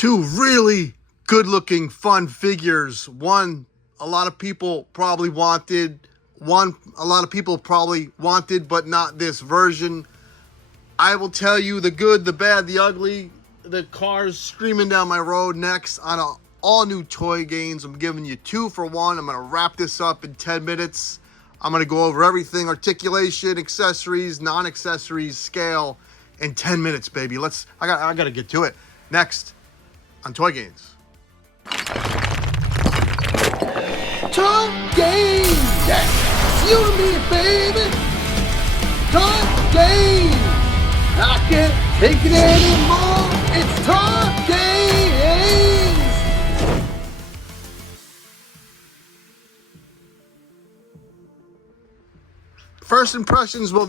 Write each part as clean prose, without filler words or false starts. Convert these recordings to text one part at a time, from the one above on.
Two really good-looking, fun figures. One a lot of people probably wanted. One a lot of people probably wanted, but not this version. I will tell you the good, the bad, the ugly. The cars screaming down my road next on a all-new Toy Gains. I'm giving you 2 for 1. I'm going to wrap this up in 10 minutes. I'm going to go over everything, articulation, accessories, non-accessories, scale, in 10 minutes, baby. I got to get to it. Next on Toy Gains. Toy Gains! It's you and me, baby! Toy Gains! I can't take it anymore! It's Toy Gains! First impressions, well,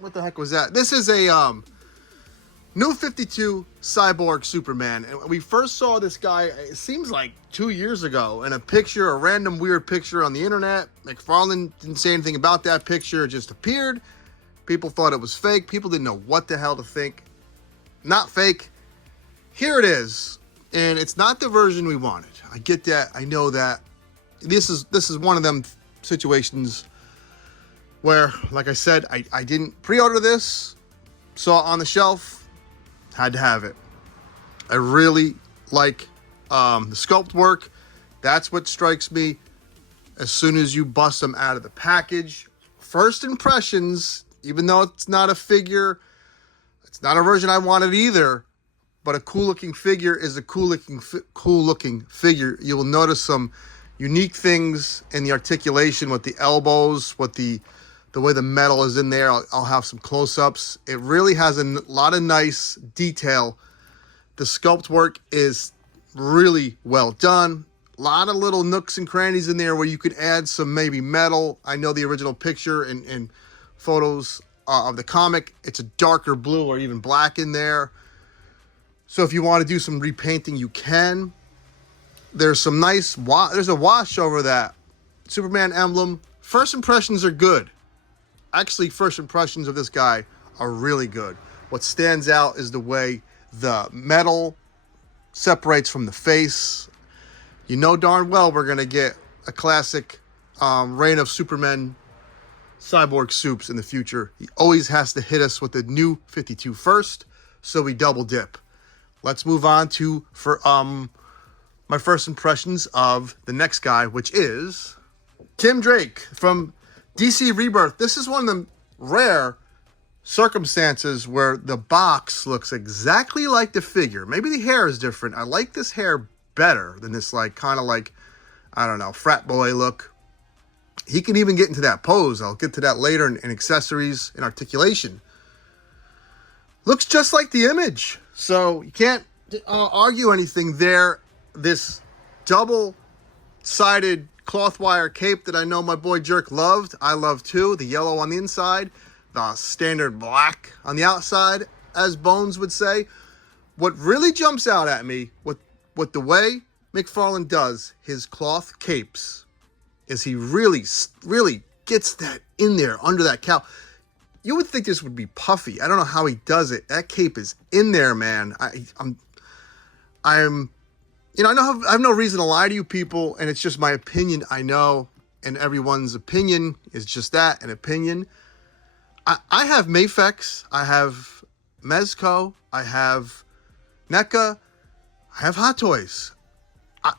what the heck was that? This is a new 52 Cyborg Superman. And we first saw this guy, it seems like 2 years ago, in a random weird picture on the internet. McFarlane didn't say anything about that picture. It just appeared. People thought it was fake. People didn't know what the hell to think. Not fake. Here it is. And it's not the version we wanted. I get that. I know that. This is one of them situations where, like I said, I didn't pre-order this. Saw it on the shelf. Had to have it. I really like the sculpt work. That's what strikes me as soon as you bust them out of the package. First impressions, even though it's not a figure, it's not a version I wanted either, but a cool looking figure is a cool looking figure. You will notice some unique things in the articulation with the elbows, with the way the metal is in there. I'll have some close-ups. It really has a lot of nice detail. The sculpt work is really well done. A lot of little nooks and crannies in there where you could add some maybe metal. I know the original picture and photos of the comic, it's a darker blue or even black in there. So if you want to do some repainting, you can. There's some nice, there's a wash over that Superman emblem. First impressions are good. Actually, first impressions of this guy are really good. What stands out is the way the metal separates from the face. You know darn well we're going to get a classic Reign of Superman Cyborg Supes in the future. He always has to hit us with the new 52 first, so we double dip. Let's move on to my first impressions of the next guy, which is Tim Drake from DC Rebirth. This is one of the rare circumstances where the box looks exactly like the figure. Maybe the hair is different. I like this hair better than this, like, kind of like, I don't know, frat boy look. He can even get into that pose. I'll get to that later in accessories and articulation. Looks just like the image. So you can't argue anything there. This double-sided cloth wire cape that I know my boy Jerk loved. I love too. The yellow on the inside. The standard black on the outside, as Bones would say. What really jumps out at me with the way McFarlane does his cloth capes is he really gets that in there under that cowl. You would think this would be puffy. I don't know how he does it. That cape is in there, man. I'm you know, I have no reason to lie to you people, and it's just my opinion, I know, and everyone's opinion is just that, an opinion. I have Mafex, I have Mezco, I have NECA, I have Hot Toys. I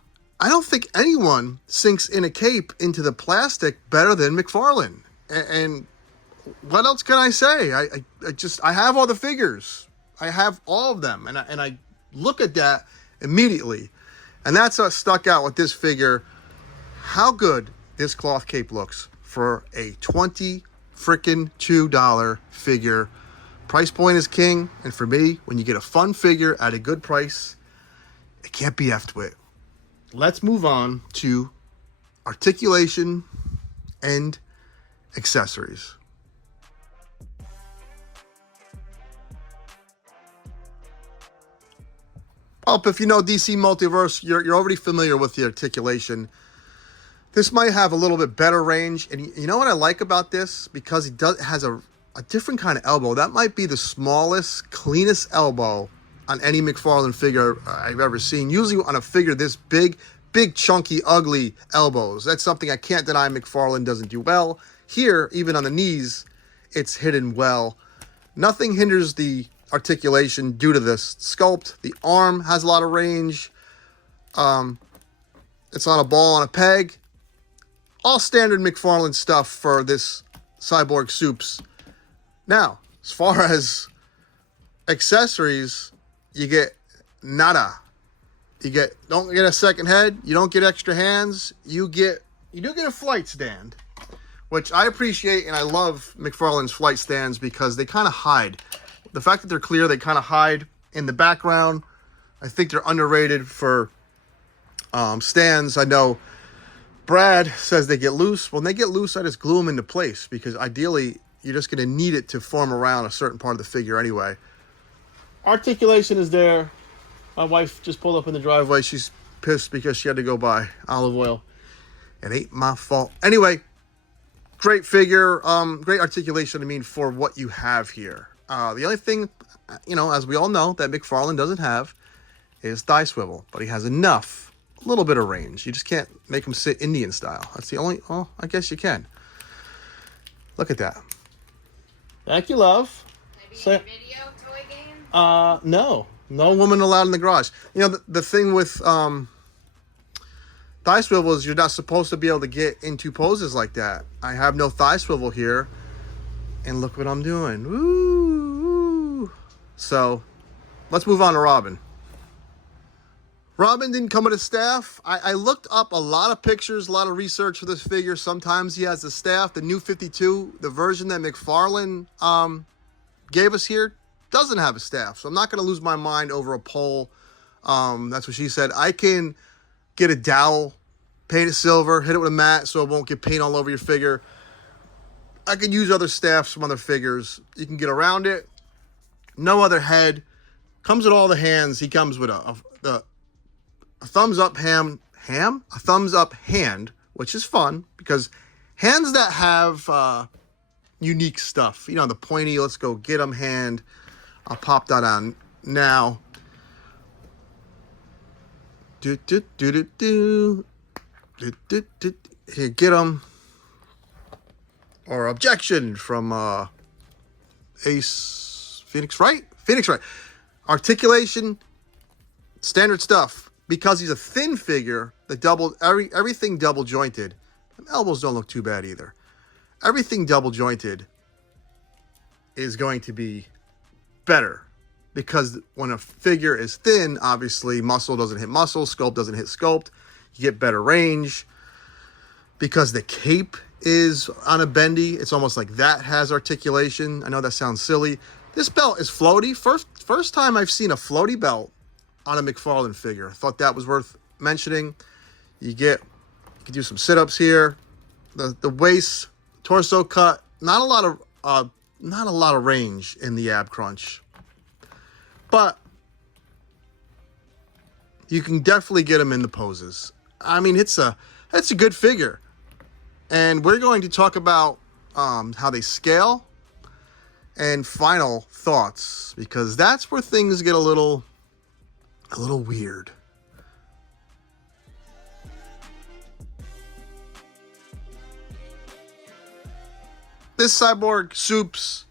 don't think anyone sinks in a cape into the plastic better than McFarlane. And what else can I say? I have all the figures. I have all of them, and I look at that immediately. And that's what stuck out with this figure. How good this cloth cape looks for a $22 figure. Price point is king. And for me, when you get a fun figure at a good price, it can't be effed with. Let's move on to articulation and accessories. If you know DC Multiverse, you're already familiar with the articulation. This might have a little bit better range. And you know what I like about this? Because it has a different kind of elbow. That might be the smallest, cleanest elbow on any McFarlane figure I've ever seen. Usually on a figure this big, chunky, ugly elbows. That's something I can't deny McFarlane doesn't do well. Here, even on the knees, it's hidden well. Nothing hinders the articulation due to this sculpt. The arm has a lot of range. It's on a ball on a peg. All standard McFarlane stuff for this Cyborg Supes. Now, as far as accessories, you get nada. Don't get a second head. You don't get extra hands. You do get a flight stand, which I appreciate, and I love McFarlane's flight stands because they kind of hide. The fact that they're clear, they kind of hide in the background. I think they're underrated for stands. I know Brad says they get loose. When they get loose, I just glue them into place because ideally you're just going to need it to form around a certain part of the figure anyway. Articulation is there. My wife just pulled up in the driveway. She's pissed because she had to go buy olive oil. It ain't my fault. Anyway, great figure. Great articulation, I mean, for what you have here. The only thing, as we all know, that McFarlane doesn't have is thigh swivel. But he has enough, a little bit of range. You just can't make him sit Indian style. That's the only, well, I guess you can. Look at that. Thank you, love. Maybe a video toy game? No. No woman allowed in the garage. The thing with thigh swivel is you're not supposed to be able to get into poses like that. I have no thigh swivel here. And look what I'm doing. Woo! So, let's move on to Robin. Robin didn't come with a staff. I looked up a lot of pictures, a lot of research for this figure. Sometimes he has a staff. The new 52, the version that McFarlane gave us here, doesn't have a staff. So I'm not going to lose my mind over a pole. That's what she said. I can get a dowel, paint it silver, hit it with a mat so it won't get paint all over your figure. I can use other staffs from other figures. You can get around it. No other head. Comes with all the hands. He comes with a thumbs up a thumbs up hand, which is fun because hands that have unique stuff, the pointy, let's go get 'em hand. I'll pop that on now. Here, get 'em. Or objection from Ace Phoenix Wright. Articulation, standard stuff. Because he's a thin figure, everything double jointed. Elbows don't look too bad either. Everything double jointed is going to be better because when a figure is thin, obviously muscle doesn't hit muscle, sculpt doesn't hit sculpt. You get better range. Because the cape is on a bendy, it's almost like that has articulation. I know that sounds silly. This belt is floaty. First time I've seen a floaty belt on a McFarlane figure. I thought that was worth mentioning. You can do some sit-ups here. The waist, torso cut, not a lot of range in the ab crunch. But you can definitely get him in the poses. I mean, it's a good figure. And we're going to talk about how they scale and final thoughts because that's where things get a little weird. This Cyborg Supes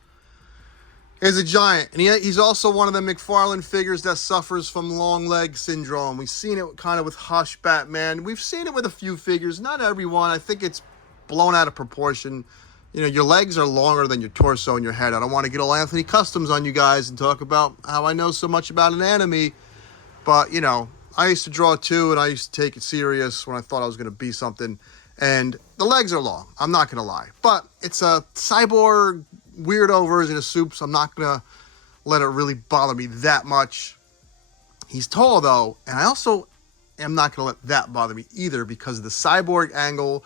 is a giant, and he's also one of the McFarlane figures that suffers from long leg syndrome. We've seen it kind of with Hush Batman. We've seen it with a few figures, not everyone. I think it's blown out of proportion. Your legs are longer than your torso and your head. I don't want to get all Anthony Customs on you guys and talk about how I know so much about anatomy. But, I used to draw too, and I used to take it serious when I thought I was going to be something. And the legs are long. I'm not going to lie. But it's a cyborg weirdo version of Supes. I'm not going to let it really bother me that much. He's tall, though, and I also am not going to let that bother me either because of the cyborg angle.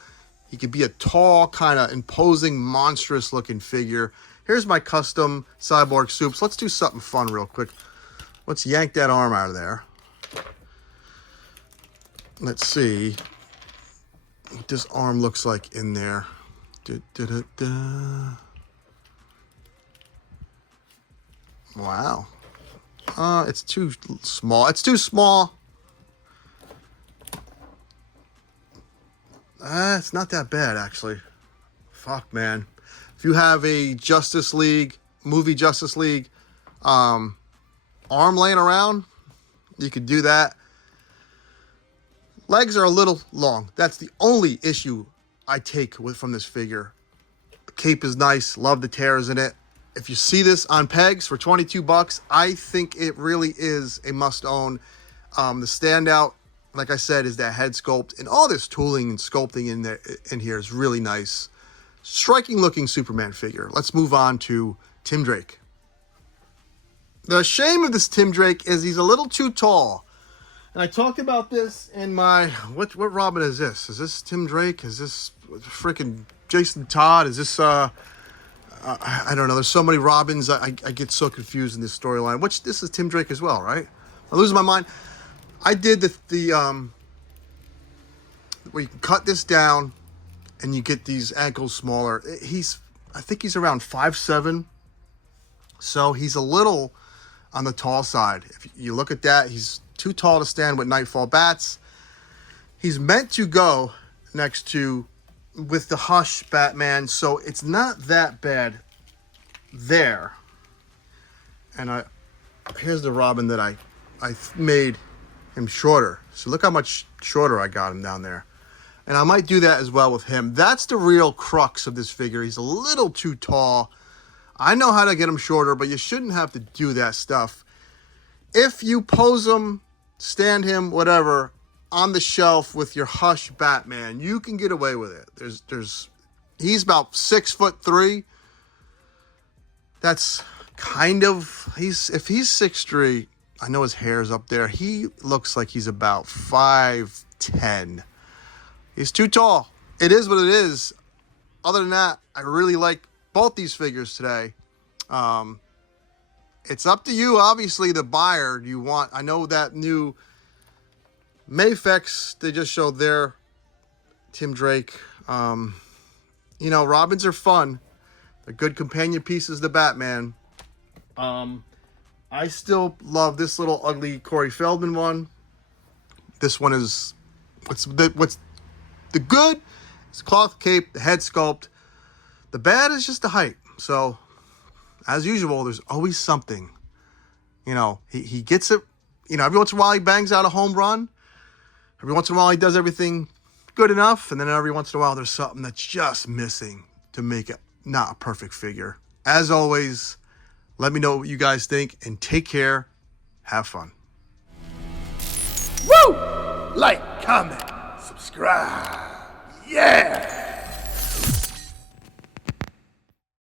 He could be a tall, kind of imposing, monstrous-looking figure. Here's my custom Cyborg Supes. Let's do something fun real quick. Let's yank that arm out of there. Let's see what this arm looks like in there. Wow. It's too small. It's too small. It's not that bad, actually. Fuck, man. If you have a Justice League, movie Justice League, arm laying around, you could do that. Legs are a little long. That's the only issue I take from this figure. The cape is nice. Love the tears in it. If you see this on pegs for $22, I think it really is a must-own. The standout, like I said, is that head sculpt, and all this tooling and sculpting in here is really nice. Striking-looking Superman figure. Let's move on to Tim Drake. The shame of this Tim Drake is he's a little too tall. And I talked about this in my... What Robin is this? Is this Tim Drake? Is this freaking Jason Todd? Is this... I don't know. There's so many Robins. I get so confused in this storyline. Which this is Tim Drake as well, right? I'm losing my mind. I did the where you can cut this down and you get these ankles smaller. I think he's around 5'7", so he's a little on the tall side. If you look at that, he's too tall to stand with Nightfall bats. He's meant to go next to with the Hush Batman, so it's not that bad there. And here's the Robin that I made him shorter. So look how much shorter I got him down there. And I might do that as well with him. That's the real crux of this figure. He's a little too tall. I know how to get him shorter, but you shouldn't have to do that stuff. If you pose him, stand him, whatever, on the shelf with your Hush Batman, you can get away with it. He's about 6'3". That's kind of, if he's 6'3", I know his hair's up there. He looks like he's about 5'10". He's too tall. It is what it is. Other than that, I really like both these figures today. It's up to you, obviously, the buyer. You want, I know that new Mafex, they just showed their Tim Drake. You know, Robins are fun. They're good companion pieces to Batman. I still love this little ugly Corey Feldman one. This one is, what's the good? It's cloth cape, the head sculpt. The bad is just the height. So, as usual, there's always something. You know, he gets it. You know, every once in a while he bangs out a home run. Every once in a while he does everything good enough. And then every once in a while there's something that's just missing to make it not a perfect figure. As always, let me know what you guys think and take care. Have fun. Woo! Like, comment, subscribe. Yeah!